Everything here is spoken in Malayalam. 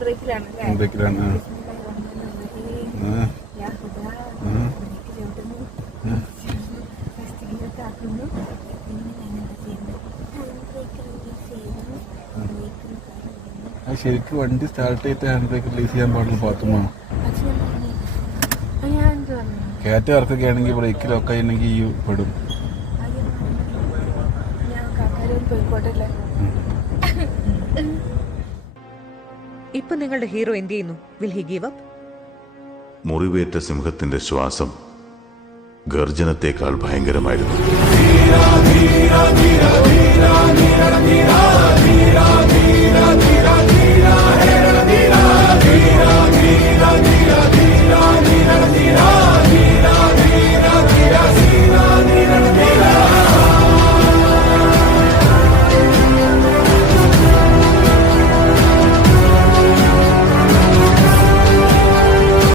ബ്രേക്കിലാണ്. ശരിക്കും വണ്ടി സ്റ്റാർട്ട് ചെയ്തിട്ട് ഹാൻഡ് ബ്രേക്ക് റിലീസ് ചെയ്യാൻ പാടില്ല പാത്തുമ്മ. കയറ്റ ഇറക്കൊക്കെ ആണെങ്കിൽ ബ്രേക്കിലൊക്കെ ആണെങ്കിൽ ഈ പെടും. ഇപ്പൊ നിങ്ങളുടെ ഹീറോ എന്ത് ചെയ്യുന്നു? Will he give up? മുറിവേറ്റ സിംഹത്തിന്റെ ശ്വാസം ഗർജനത്തെക്കാൾ ഭയങ്കരമായിരുന്നു. ധീര ധീര ധീര ധീര ധീര ധീര ധീര ധീര